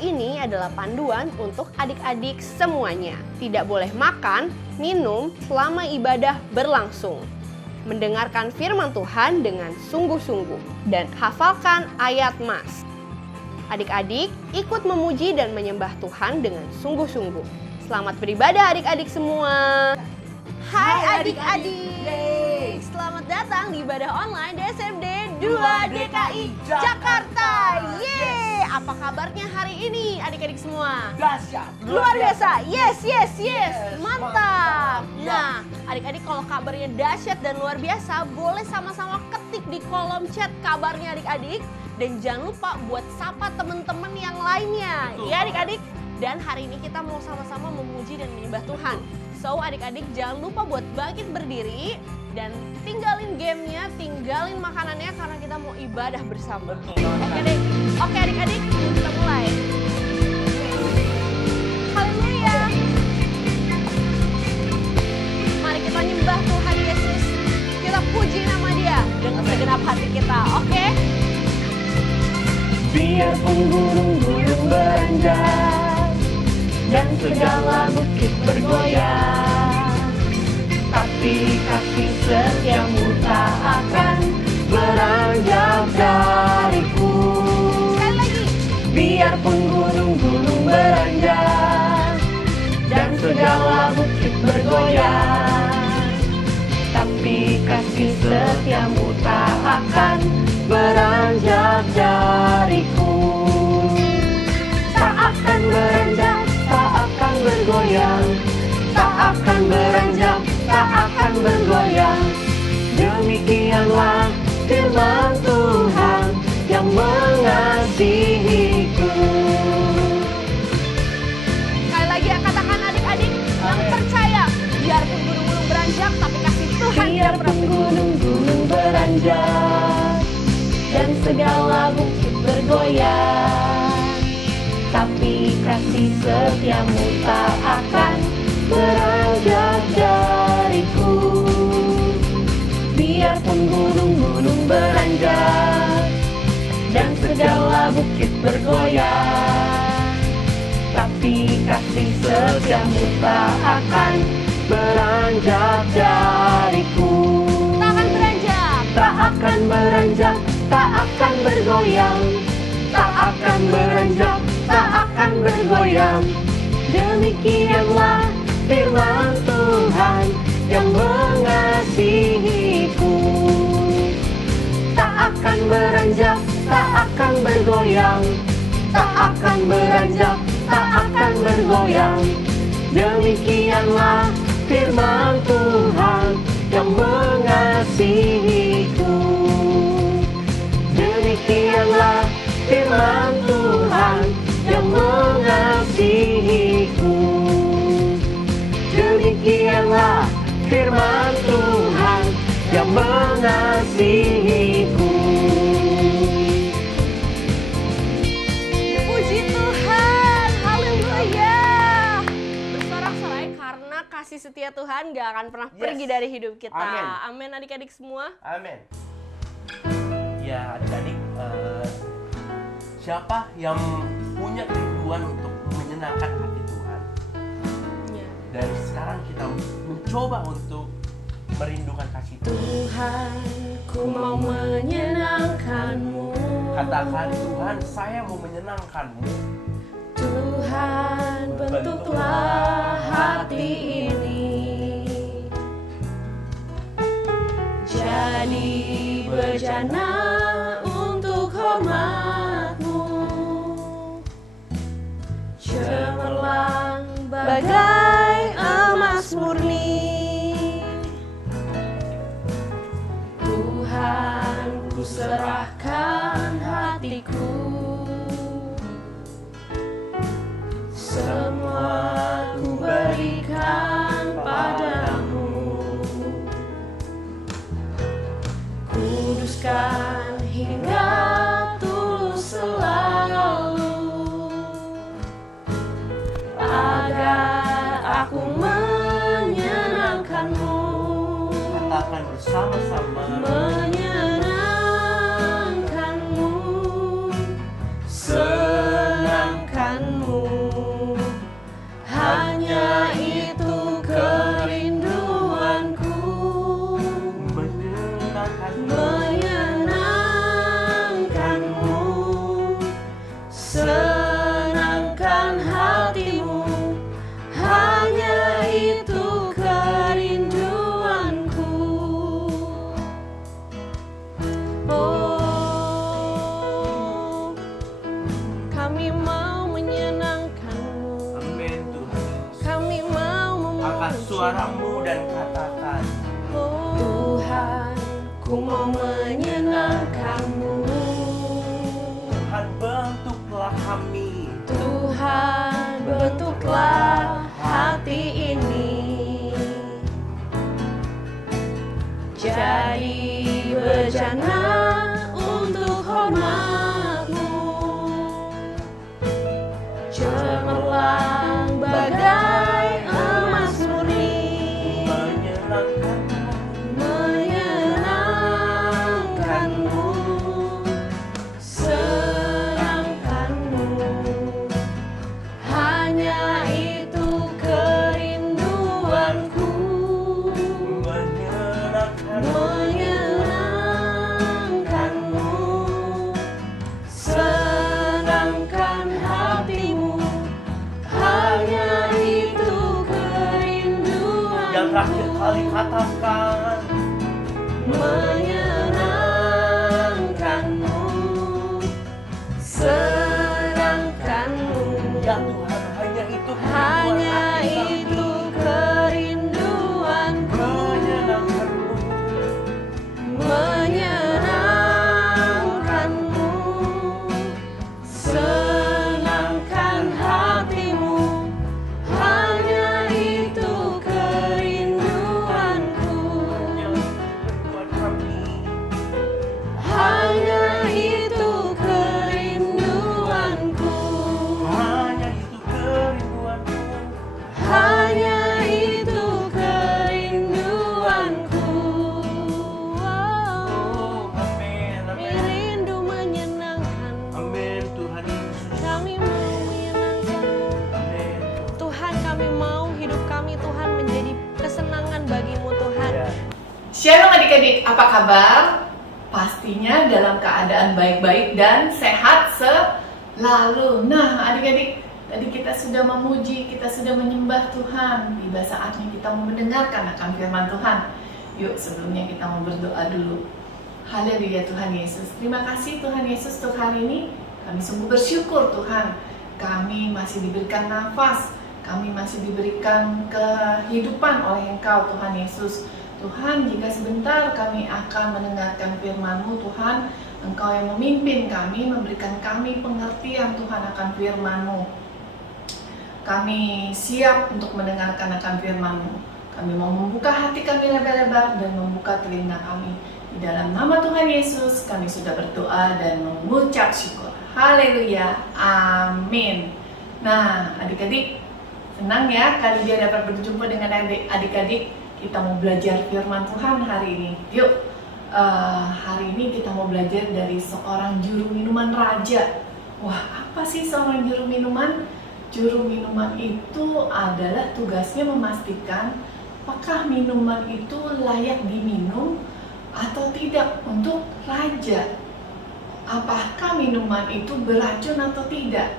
ini adalah panduan untuk adik-adik semuanya. Tidak boleh makan, minum selama ibadah berlangsung. Mendengarkan firman Tuhan dengan sungguh-sungguh dan hafalkan ayat Mas. Adik-adik ikut memuji dan menyembah Tuhan dengan sungguh-sungguh. Selamat beribadah adik-adik semua. Hai adik-adik, selamat datang di ibadah online DSMD 2 DKI Jakarta. Yeay, apa kabarnya hari ini adik-adik semua? Dahsyat, Luar biasa, yes, mantap. Nah, adik-adik kalau kabarnya dahsyat dan luar biasa, boleh sama-sama ketik di kolom chat kabarnya adik-adik. Dan jangan lupa buat sapa teman-teman yang lainnya, ya adik-adik. Dan hari ini kita mau sama-sama memuji dan menyembah Tuhan. So adik-adik jangan lupa buat bangkit berdiri dan tinggalin gamenya, tinggalin makanannya karena kita mau ibadah bersama. Oke adik-adik, kita mulai. Haleluya. Mari kita nyembah Tuhan Yesus. Kita puji nama Dia dengan segenap hati kita, oke? Biarpun gunung-gunung beranjak dan segala bukit bergoyang, tapi kasih setiamu tak akan beranjak dariku. Sekali lagi. Biarpun gunung-gunung beranjak dan segala bukit bergoyang, tapi kasih setiamu tak akan beranjak dariku. Tak akan beranjak, tak akan bergoyang, tak akan beranjak, tak akan bergoyang. Demikianlah firman Tuhan yang mengasihiku. Sekali lagi ya, katakan adik-adik yang percaya. Biarpun gunung-gunung beranjak, tapi kasih Tuhan tidak pernah Biarpun gunung-gunung beranjak dan segala bukit bergoyang, tapi kasih setiamu tak akan beranjak dariku. Biarpun gunung-gunung beranjak dan segala bukit bergoyang, tapi kasih setiamu tak akan beranjak dariku. Tak akan beranjak. Tak akan beranjak, tak akan bergoyang, tak akan beranjak, tak akan bergoyang. Demikianlah firman Tuhan yang mengasihiku. Tak akan beranjak, tak akan bergoyang, tak akan beranjak, tak akan bergoyang. Demikianlah firman Tuhan yang mengasihiku. Demikianlah firman Tuhan yang mengasihiku. Demikianlah firman Tuhan yang mengasihiku. Puji Tuhan, haleluya. Bersorak-sorai karena kasih setia Tuhan gak akan pernah pergi dari hidup kita. Amin adik-adik semua. Amin. Ya adik-adik, siapa yang punya kerinduan untuk menyenangkan hati Tuhan? Ya. Dan sekarang kita mencoba untuk merindukan kasih Tuhan. Tuhan, ku mau menyenangkan-Mu. Katakan, Tuhan, saya mau menyenangkan-Mu. Tuhan, bentuklah hati ini jadi bejana untuk hormat-Mu, cemerlang bagai emas murni. Tuhan, ku serahkan hatiku, semua ku berikan padamu. Kuduskan hingga tulus selalu, agar aku menyenangkan-Mu. Katakan bersama-sama. Menyenangkan-Mu, senangkan suaramu dan katakan, Tuhan, ku mau menyenangkan-Mu. Tuhan bentuklah kami. Tuhan, bentuklah hati ini jadi bejana untuk hormat-Mu, cemerlang bagai emas murni, menyenangkan-Mu, senangkan-Mu. Hanya itu kerinduanku, menyenangkan-Mu, senangkan hatimu. Hanya itu kerinduanku. Yang terakhir kali katakan, menyenangkan-Mu, senangkan-Mu. ya Tuhan, hanya itu Hanya kerinduan itu kerinduanku, menyenangkan-Mu. menyenangkan-Mu, senangkan hatimu. Hanya itu kerinduanku, Kerinduan kami. hanya itu kerinduanku, Hanya itu kerinduanku. hanya itu kerinduanku. Oh, amin, amin. Rindu menyenangkan-Mu. Amin, Tuhan Yesus. Kami mau menyenangkan-Mu. Amin. Tuhan, kami mau hidup kami, Tuhan, menjadi kesenangan bagi-Mu, Tuhan. Ya. Shalom adik-adik, apa kabar? Pastinya dalam keadaan baik-baik dan sehat selalu. Nah adik-adik, tadi kita sudah memuji, kita sudah menyembah Tuhan. Tiba saatnya kita mau mendengarkan akan firman Tuhan. Yuk sebelumnya kita mau berdoa dulu. Haleluya Tuhan Yesus. Terima kasih Tuhan Yesus untuk hari ini. Kami sungguh bersyukur Tuhan. Kami masih diberikan nafas. Kami masih diberikan kehidupan oleh Engkau Tuhan Yesus. Tuhan, jika sebentar kami akan mendengarkan firman-Mu Tuhan, Engkau yang memimpin kami, memberikan kami pengertian Tuhan akan firman-Mu. Kami siap untuk mendengarkan akan firman-Mu. Kami mau membuka hati kami lebar-lebar dan membuka telinga kami. Di dalam nama Tuhan Yesus kami sudah berdoa dan mengucap syukur. Haleluya, amin. Nah adik-adik, senang ya kali dia dapat berjumpa dengan adik-adik. Kita mau belajar firman Tuhan hari ini. Yuk, hari ini kita mau belajar dari seorang juru minuman raja. Wah, apa sih seorang juru minuman? Juru minuman itu adalah tugasnya memastikan apakah minuman itu layak diminum atau tidak untuk raja. Apakah minuman itu beracun atau tidak?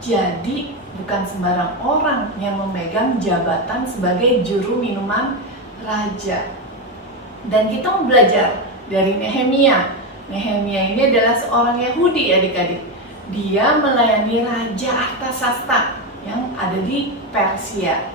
Jadi, bukan sembarang orang yang memegang jabatan sebagai juru minuman raja. Dan kita mau belajar dari Nehemia. Nehemia ini adalah seorang Yahudi adik-adik. Dia melayani Raja Artasasta yang ada di Persia.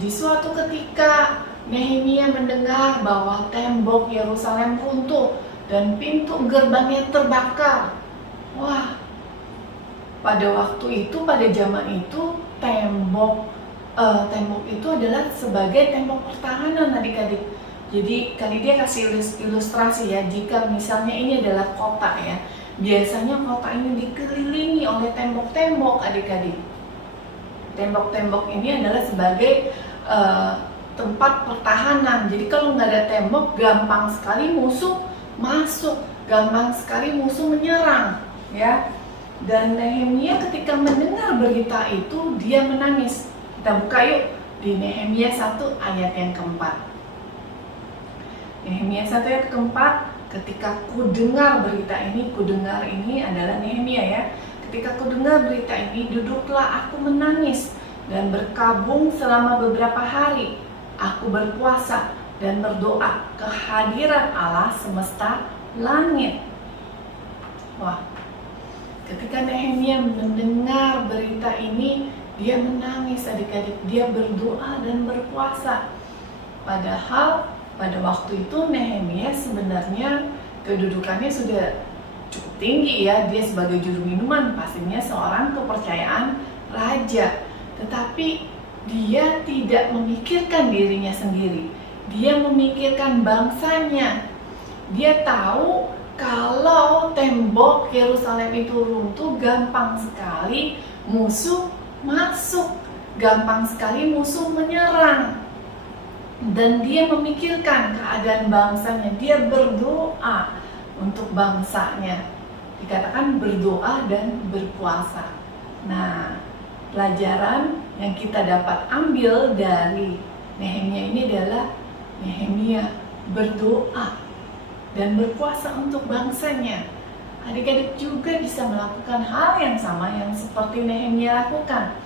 Di suatu ketika Nehemia mendengar bahwa tembok Yerusalem runtuh dan pintu gerbangnya terbakar. Wah, pada waktu itu, pada zaman itu tembok itu adalah sebagai tembok pertahanan adik-adik. Jadi kali dia kasih ilustrasi ya, jika misalnya ini adalah kota ya, biasanya kota ini dikelilingi oleh tembok-tembok adik-adik. Tembok-tembok ini adalah sebagai tempat pertahanan. Jadi kalau nggak ada tembok, gampang sekali musuh masuk, gampang sekali musuh menyerang ya. Dan Nehemia ketika mendengar berita itu, dia menangis. Kita buka yuk di Nehemia 1 ayat yang keempat. Nehemia 1 ayat keempat, ketika ku dengar berita ini, ku dengar ini adalah Nehemia ya. Ketika ku dengar berita ini, duduklah aku menangis dan berkabung selama beberapa hari. Aku berpuasa dan berdoa kehadiran Allah semesta langit. Wah, ketika Nehemia mendengar berita ini, dia menangis adik-adik, dia berdoa dan berpuasa. Padahal pada waktu itu Nehemia sebenarnya kedudukannya sudah cukup tinggi ya, dia sebagai juru minuman pastinya seorang kepercayaan raja. Tetapi dia tidak memikirkan dirinya sendiri, dia memikirkan bangsanya. Dia tahu kalau tembok Yerusalem itu runtuh, gampang sekali musuh masuk, gampang sekali musuh menyerang. Dan dia memikirkan keadaan bangsanya, dia berdoa untuk bangsanya. Dikatakan berdoa dan berpuasa. Nah, pelajaran yang kita dapat ambil dari Nehemia ini adalah Nehemia berdoa dan berpuasa untuk bangsanya. Adik-adik juga bisa melakukan hal yang sama yang seperti Nehemia lakukan.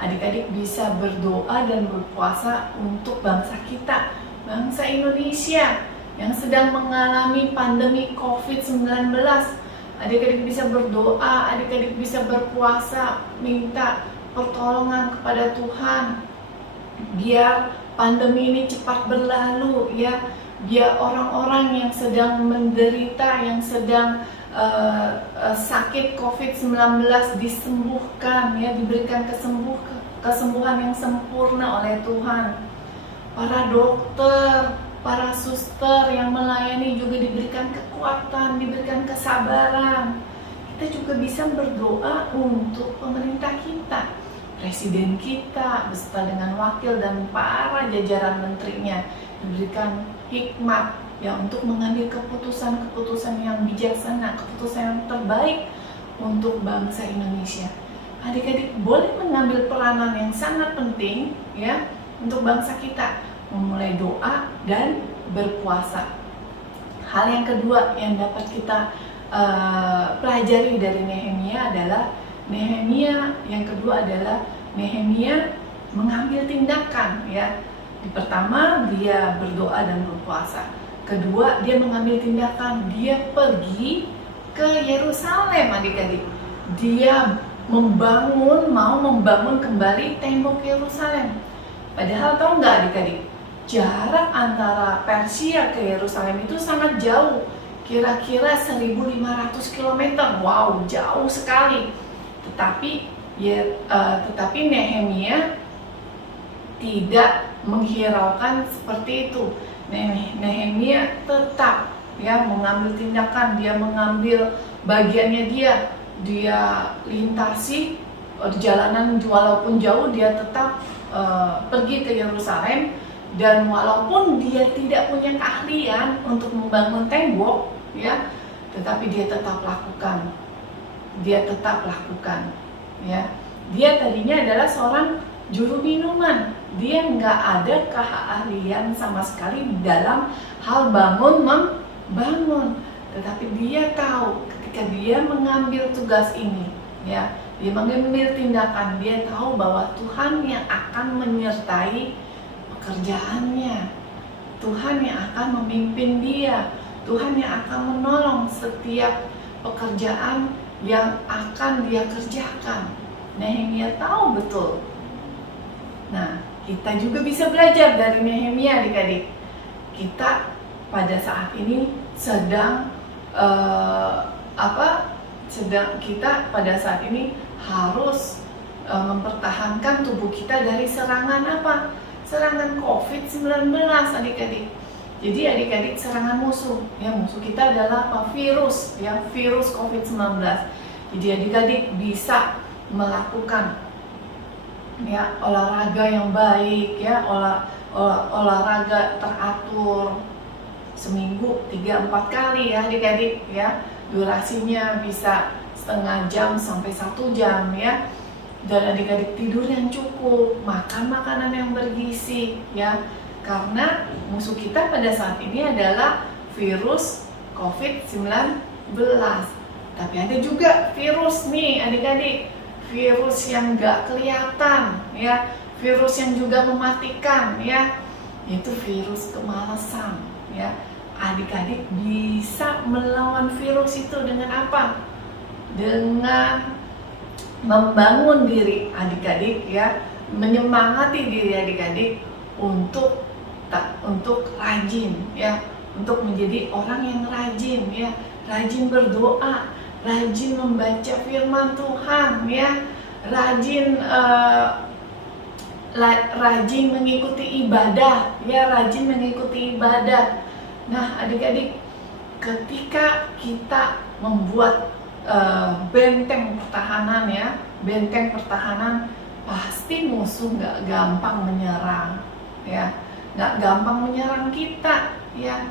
Adik-adik bisa berdoa dan berpuasa untuk bangsa kita, bangsa Indonesia yang sedang mengalami pandemi COVID-19. Adik-adik bisa berdoa, adik-adik bisa berpuasa, minta pertolongan kepada Tuhan biar pandemi ini cepat berlalu ya, biar orang-orang yang sedang menderita, yang sedang sakit COVID-19 disembuhkan ya, diberikan kesembuhan yang sempurna oleh Tuhan. Para dokter, para suster yang melayani juga diberikan kekuatan, diberikan kesabaran. Kita juga bisa berdoa untuk pemerintah kita, presiden kita beserta dengan wakil dan para jajaran menterinya, diberikan hikmat ya untuk mengambil keputusan-keputusan yang bijaksana, keputusan yang terbaik untuk bangsa Indonesia. Adik-adik boleh mengambil peranan yang sangat penting ya untuk bangsa kita, memulai doa dan berpuasa. Hal yang kedua yang dapat kita pelajari dari Nehemia adalah Nehemia mengambil tindakan ya. Pertama, dia berdoa dan berpuasa. Kedua, dia mengambil tindakan, dia pergi ke Yerusalem, adik-adik. Dia mau membangun kembali tembok Yerusalem. Padahal tahu nggak adik-adik, jarak antara Persia ke Yerusalem itu sangat jauh, kira-kira 1.500 km. Wow, jauh sekali. Tetapi Nehemia tidak menghiraukan seperti itu. Nehemia tetap ya mengambil tindakan, dia mengambil bagiannya, dia lintasi jalanan walaupun jauh, dia tetap pergi ke Yerusalem. Dan walaupun dia tidak punya keahlian untuk membangun tembok ya, tetapi dia tetap lakukan ya. Dia tadinya adalah seorang juru minuman, dia nggak ada keahlian sama sekali dalam hal membangun, tetapi dia tahu ketika dia mengambil tugas ini ya, dia mengambil tindakan, dia tahu bahwa Tuhan yang akan menyertai pekerjaannya, Tuhan yang akan memimpin dia, Tuhan yang akan menolong setiap pekerjaan yang akan dia kerjakan. Nehemia tahu betul. Nah, kita juga bisa belajar dari Nehemia, adik-adik. Kita pada saat ini kita pada saat ini harus mempertahankan tubuh kita dari serangan apa? Serangan COVID-19, adik-adik. Jadi adik-adik, serangan musuh. Ya, musuh kita adalah apa? Virus, ya, virus COVID-19. Jadi adik-adik bisa melakukan ya olahraga yang baik ya, olahraga teratur seminggu 3-4 kali ya adik-adik ya, durasinya bisa setengah jam sampai 1 jam ya. Dan adik-adik tidur yang cukup, makan makanan yang bergizi ya, karena musuh kita pada saat ini adalah virus COVID-19. Tapi ada juga virus nih adik-adik, virus yang gak kelihatan ya, virus yang juga mematikan ya, yaitu virus kemalasan ya. Adik-adik bisa melawan virus itu dengan apa? Dengan membangun diri adik-adik ya, menyemangati diri adik-adik untuk kita untuk rajin ya, untuk menjadi orang yang rajin ya, rajin berdoa, rajin membaca firman Tuhan ya, rajin mengikuti ibadah ya, rajin mengikuti ibadah. Nah, adik-adik, ketika kita membuat benteng pertahanan ya, benteng pertahanan, pasti musuh nggak gampang menyerang ya, nggak gampang menyerang kita ya.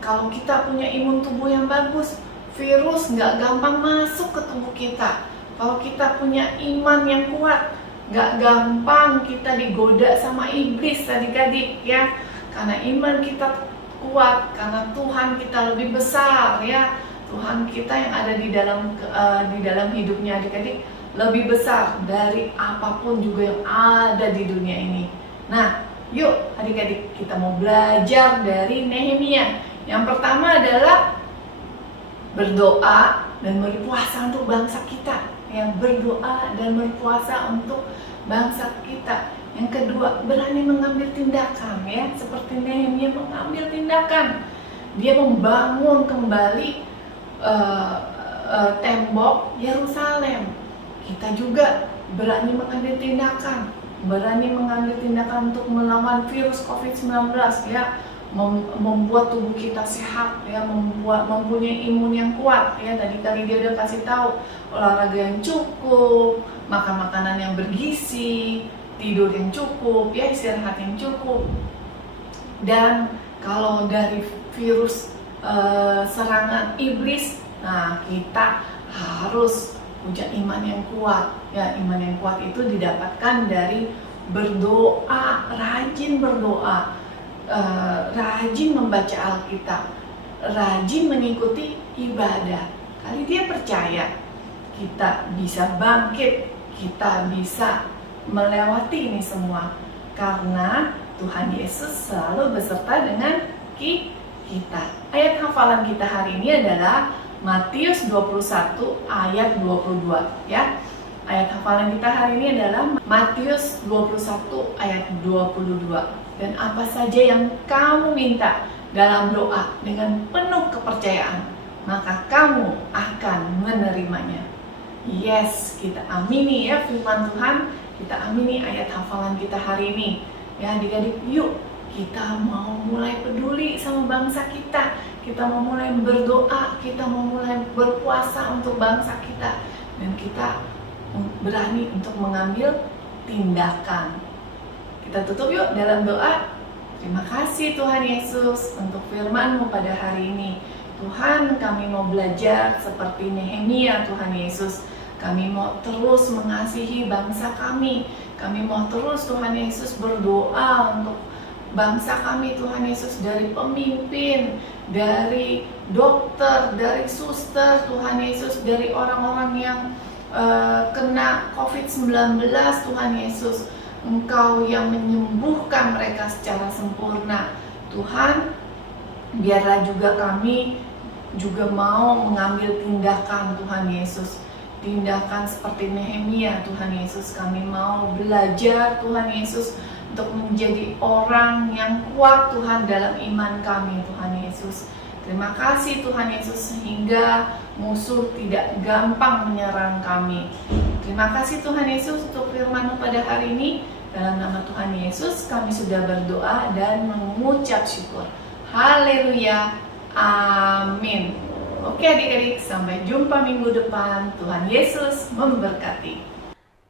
Kalau kita punya imun tubuh yang bagus, virus nggak gampang masuk ke tubuh kita. Kalau kita punya iman yang kuat, nggak gampang kita digoda sama iblis adik-adik ya, karena iman kita kuat, karena Tuhan kita lebih besar ya. Tuhan kita yang ada di dalam hidupnya adik-adik lebih besar dari apapun juga yang ada di dunia ini. Nah, yuk adik-adik, kita mau belajar dari Nehemia. Yang pertama adalah berdoa dan berpuasa untuk bangsa kita. Yang berdoa dan berpuasa untuk bangsa kita. Yang kedua, berani mengambil tindakan ya, seperti Nehemia mengambil tindakan. Dia membangun kembali tembok Yerusalem. Kita juga berani mengambil tindakan untuk melawan virus COVID-19 ya, membuat tubuh kita sehat ya, mempunyai imun yang kuat ya. Tadi dia udah kasih tahu, olahraga yang cukup, makan makanan yang bergizi, tidur yang cukup ya, istirahat yang cukup. Dan kalau dari virus serangan iblis, nah kita harus punya iman yang kuat ya. Iman yang kuat itu didapatkan dari berdoa, rajin berdoa, rajin membaca Alkitab, rajin mengikuti ibadah. Kali dia percaya kita bisa bangkit, kita bisa melewati ini semua, karena Tuhan Yesus selalu beserta dengan kita. Ayat hafalan kita hari ini adalah Matius 21 ayat 22 ya. Ayat hafalan kita hari ini adalah Matius 21 ayat 22. Dan apa saja yang kamu minta dalam doa dengan penuh kepercayaan, maka kamu akan menerimanya. Yes, kita amini ya firman Tuhan, kita amini ayat hafalan kita hari ini. Ya adik-adik, yuk kita mau mulai peduli sama bangsa kita. Kita mau mulai berdoa, kita mau mulai berpuasa untuk bangsa kita. Dan kita berani untuk mengambil tindakan. Kita tutup yuk dalam doa. Terima kasih Tuhan Yesus untuk firman-Mu pada hari ini. Tuhan, kami mau belajar seperti Nehemia Tuhan Yesus. Kami mau terus mengasihi bangsa kami. Kami mau terus Tuhan Yesus berdoa untuk bangsa kami Tuhan Yesus, dari pemimpin, dari dokter, dari suster Tuhan Yesus, dari orang-orang yang kena COVID-19 Tuhan Yesus. Engkau yang menyembuhkan mereka secara sempurna Tuhan. Biarlah juga kami juga mau mengambil tindakan Tuhan Yesus, tindakan seperti Nehemia Tuhan Yesus. Kami mau belajar Tuhan Yesus untuk menjadi orang yang kuat Tuhan dalam iman kami Tuhan Yesus. Terima kasih Tuhan Yesus, sehingga musuh tidak gampang menyerang kami. Terima kasih Tuhan Yesus untuk firman-Mu pada hari ini. Dalam nama Tuhan Yesus kami sudah berdoa dan mengucap syukur. Haleluya, amin. Oke adik-adik, sampai jumpa minggu depan. Tuhan Yesus memberkati.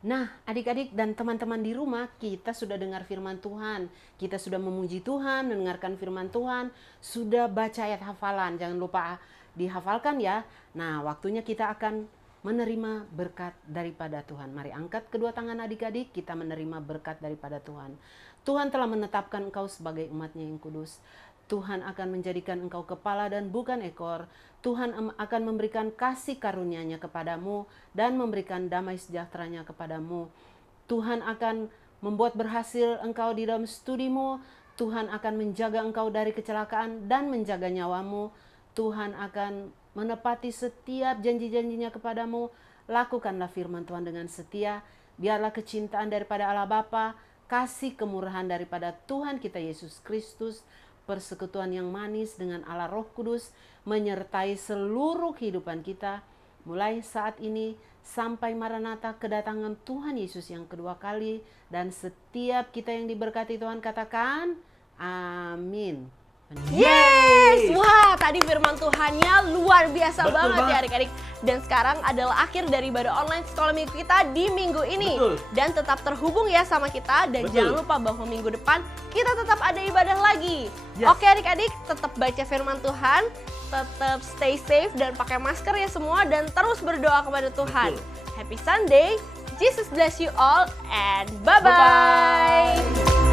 Nah, adik-adik dan teman-teman di rumah, kita sudah dengar firman Tuhan. Kita sudah memuji Tuhan, mendengarkan firman Tuhan, sudah baca ayat hafalan. Jangan lupa dihafalkan ya. Nah, waktunya kita akan menerima berkat daripada Tuhan. Mari angkat kedua tangan adik-adik, kita menerima berkat daripada Tuhan. Tuhan telah menetapkan engkau sebagai umat-Nya yang kudus. Tuhan akan menjadikan engkau kepala dan bukan ekor. Tuhan akan memberikan kasih karunia-Nya kepadamu dan memberikan damai sejahtera-Nya kepadamu. Tuhan akan membuat berhasil engkau di dalam studimu. Tuhan akan menjaga engkau dari kecelakaan dan menjaga nyawamu. Tuhan akan menepati setiap janji-janji-Nya kepadamu. Lakukanlah firman Tuhan dengan setia. Biarlah kecintaan daripada Allah Bapa, kasih kemurahan daripada Tuhan kita Yesus Kristus, persekutuan yang manis dengan Allah Roh Kudus menyertai seluruh kehidupan kita mulai saat ini sampai Maranatha, kedatangan Tuhan Yesus yang kedua kali. Dan setiap kita yang diberkati Tuhan katakan amin. Yes! Wah, tadi firman Tuhannya luar biasa Betul banget ya banget. adik-adik. Dan sekarang adalah akhir dari ibadah online sekolah minggu kita di minggu ini. Betul. Dan tetap terhubung ya sama kita. Dan Betul. jangan lupa bahwa minggu depan kita tetap ada ibadah lagi. Yes. Oke adik-adik, tetap baca firman Tuhan, tetap stay safe dan pakai masker ya semua. Dan terus berdoa kepada Tuhan. Betul. Happy Sunday, Jesus bless you all, and Bye-bye. bye-bye.